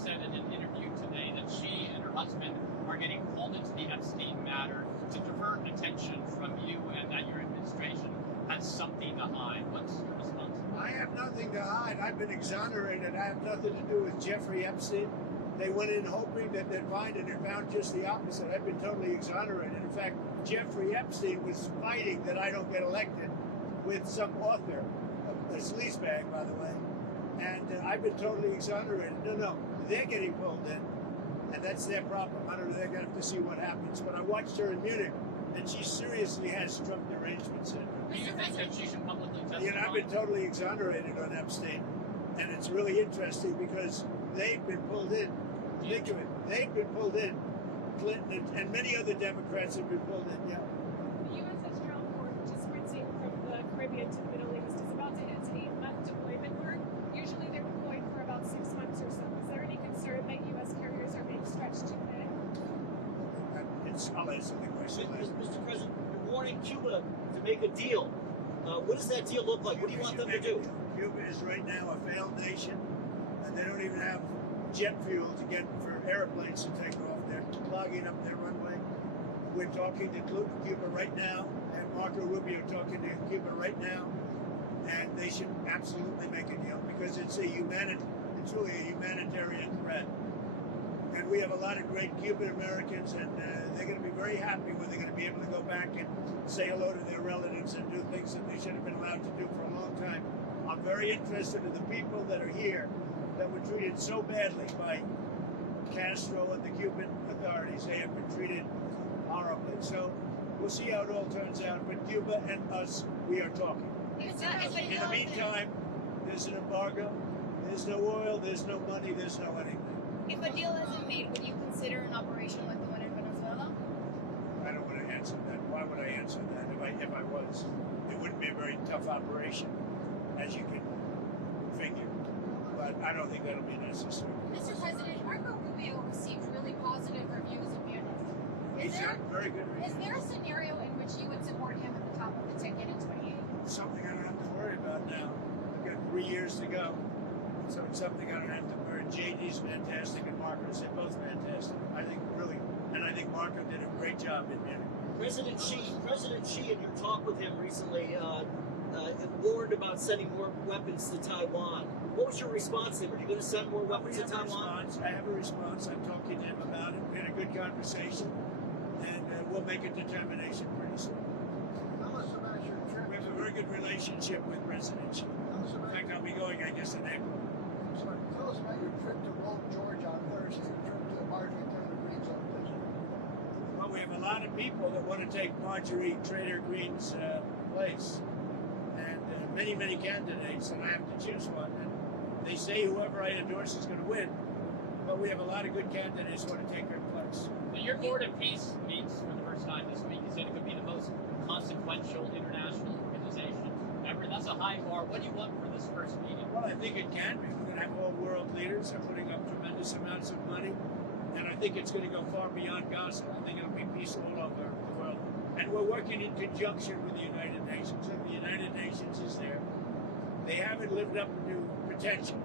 said in an interview today that she and her husband are getting pulled into the Epstein matter to divert attention from you and that your administration has something to hide. What's your response? I have nothing to hide. I've been exonerated. I have nothing to do with Jeffrey Epstein. They went in hoping that they'd find it and found just the opposite. I've been totally exonerated. In fact, Jeffrey Epstein was fighting that I don't get elected with some author, a sleazebag, by the way. And I've been totally exonerated. No, they're getting pulled in, and that's their problem. I don't know, they're going to have to see what happens. But I watched her in Munich, and she seriously has Trump derangement syndrome. Do you think that she should publicly testify? You know, I've been totally exonerated on Epstein, and it's really interesting because they've been pulled in. Think of it. They've been pulled in. Clinton and many other Democrats have been pulled in, yeah. The U.S. Federal Court, which is sprinting from the Caribbean to the Middle East, is about to hit a month deployment mark. Usually they're deployed for about 6 months or so. Is there any concern that U.S. carriers are being stretched too thin? I'll answer the question. Mr. President, you're warning Cuba to make a deal. What does that deal look like? What do you want them to do? Cuba is right now a failed nation, and they don't even have jet fuel to get for airplanes to take off. They're clogging up their runway. We're talking to Cuba right now, and Marco Rubio talking to Cuba right now, and they should absolutely make a deal because it's really a humanitarian threat. And we have a lot of great Cuban Americans, and they're going to be very happy when they're going to be able to go back and say hello to their relatives and do things that they should have been allowed to do for a long time. I'm very interested in the people that are here that were treated so badly by Castro and the Cuban authorities. They have been treated horribly. So we'll see how it all turns out. But Cuba and us, we are talking. In the meantime, there's an embargo. There's no oil. There's no money. There's no anything. If a deal isn't made, would you consider an operation like the one in Venezuela? I don't want to answer that. Why would I answer that if I was? It wouldn't be a very tough operation, as you can figure. But I don't think that'll be necessary. Mr. President, Marco Rubio received really positive reviews in Munich. He's got very good reviews. Is there a scenario in which you would support him at the top of the ticket in 28? Something I don't have to worry about now. I've got 3 years to go. So it's something I don't have to worry. JD's fantastic and Marco's, they're both fantastic. I think really, and I think Marco did a great job in Munich. President Xi, in your talk with him recently, warned about sending more weapons to Taiwan. What was your response to him? Are you going to send more weapons to Taiwan? I have a response. I'm talking to him about it. We had a good conversation, and we'll make a determination pretty soon. Tell us about your trip. We have a very good relationship with President Xi. In fact, I'll be going, I guess, in April. Tell us about your trip to Walt George on Thursday, your trip to Marjorie Taylor Greene's place. Well, we have a lot of people that want to take Marjorie Taylor Greene's place. And many, many candidates, and I have to choose one. And they say whoever I endorse is going to win. But we have a lot of good candidates who want to take her place. Now, your Board of Peace meets for the first time this week. You said it could be the most consequential international organization ever. That's a high bar. What do you want for this first meeting? Well, I think it can be. We're going to have all world leaders. They're putting up tremendous amounts of money. And I think it's going to go far beyond Gaza. I think it'll be peace all over the world. And we're working in conjunction with the United Nations. And the United Nations is there. They haven't lived up to potential.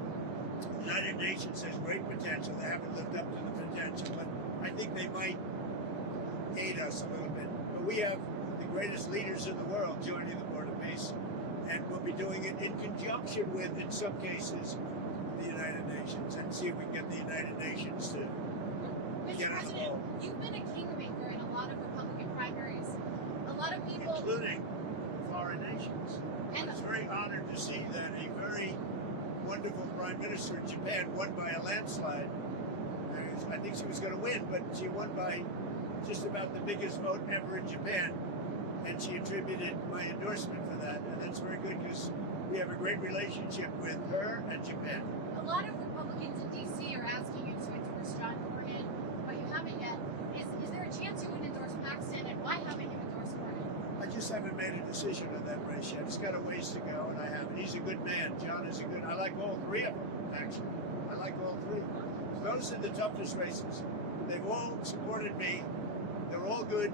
The United Nations has great potential. They haven't lived up to the potential. But I think they might aid us a little bit. But we have the greatest leaders in the world joining the Board of Peace. And we'll be doing it in conjunction with, in some cases, the United Nations, and see if we can get the United Nations to get on the ball. Mr. President, you've been a kingmaker in a lot of Republican primaries. A lot of people... Including foreign nations. And I was very honored to see that a very wonderful Prime Minister in Japan won by a landslide. I think she was going to win, but she won by just about the biggest vote ever in Japan. And she attributed my endorsement for that, and that's very good because we have a great relationship with her and Japan. A lot of Republicans in D.C. are asking you to endorse John Cornyn, but you haven't yet. Is there a chance you would endorse Paxton, and why haven't you endorsed Cornyn? I just haven't made a decision on that race yet. It's got a ways to go, and I haven't. He's a good man. John is a good... I like all three of them, actually. I like all three. Those are the toughest races. They've all supported me. They're all good.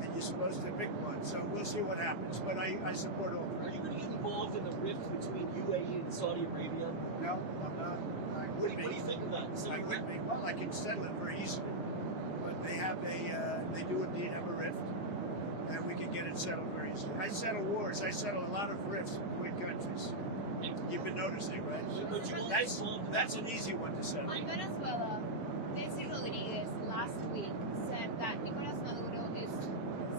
And you're supposed to pick one, so we'll see what happens. But I support all three. Are you going to get involved in the rift between UAE and Saudi Arabia? No, I'm not. What do you think of that? that? So I would be. Well, I can settle it very easily. But they have they do indeed have a rift, and we can get it settled very easily. I settle wars. I settle a lot of rifts between countries. You've been noticing, right? Would you That's an easy one to settle. On Venezuela, Nancy Rodriguez last week said that Nicolas Maduro is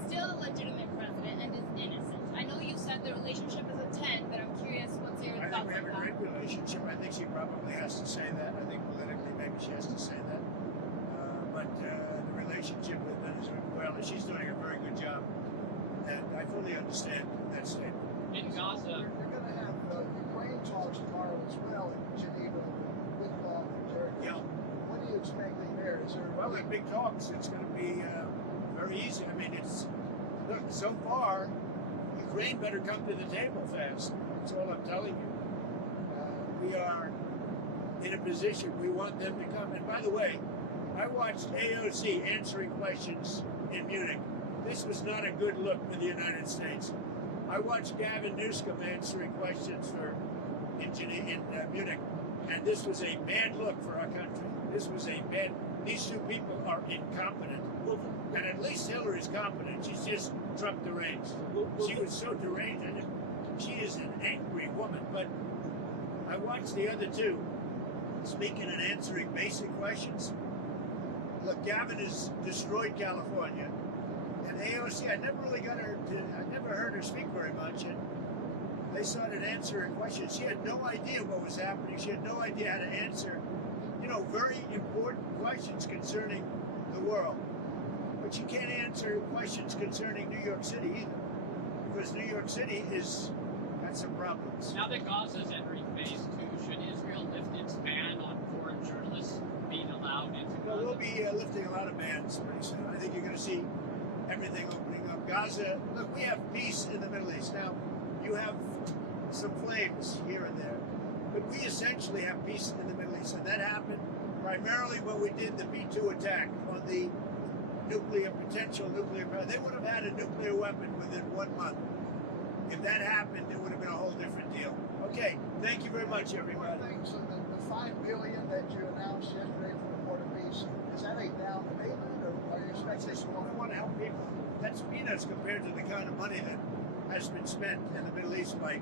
still a legitimate president and is innocent. I know you said the relationship is a 10, but I'm curious what's your I think thoughts we have on a great that. relationship. I think she probably has to say that. I think politically maybe she has to say that. But the relationship with Venezuela, she's doing a very good job. And I fully understand that statement. In Gaza, You're going to have Ukraine talks tomorrow as well in Geneva with Alexandria. Yeah. What are you expecting there? Is there Well, in big talks, it's going to be very easy. I mean, look, so far, Ukraine better come to the table fast. That's all I'm telling you. We are in a position, we want them to come. And by the way, I watched AOC answering questions in Munich. This was not a good look for the United States. I watched Gavin Newsom answering questions in Munich, and this was a bad look for our country. These two people are incompetent. And at least Hilary's competent. She's just Trump deranged. She was so deranged. She is an angry woman. But I watched the other two speaking and answering basic questions. Look, Gavin has destroyed California. And AOC, I never heard her speak very much. And they started answering questions. She had no idea what was happening. She had no idea how to answer, very important questions concerning the world. But she can't answer questions concerning New York City either. Because New York City got some problems. now that Gaza is entering phase 2, should Israel lift its ban on foreign journalists being allowed into Well, Gaza? we'll be lifting a lot of bans pretty soon. I think you're going to see everything opening up. Gaza, look, we have peace in the Middle East. Now, you have some flames here and there, but we essentially have peace in the Middle East. And that happened primarily when we did the B-2 attack on the potential nuclear power. They would have had a nuclear weapon within 1 month. If that happened, it would have been a whole different deal. Okay, thank you very much, everybody. One thing, so the $5 billion that you announced yesterday for the Port of Peace, is that a down payment, or are you expecting We want to help people. That's peanuts compared to the kind of money that has been spent in the Middle East by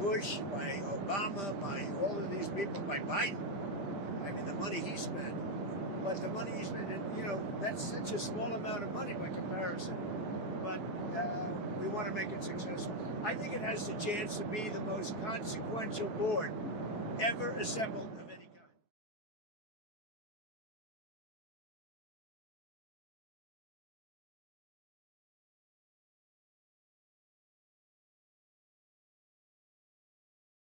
Bush, by Obama, by all of these people, by Biden. I mean, the money he spent. But the money he spent, that's such a small amount of money by comparison. But we want to make it successful. I think it has the chance to be the most consequential board ever assembled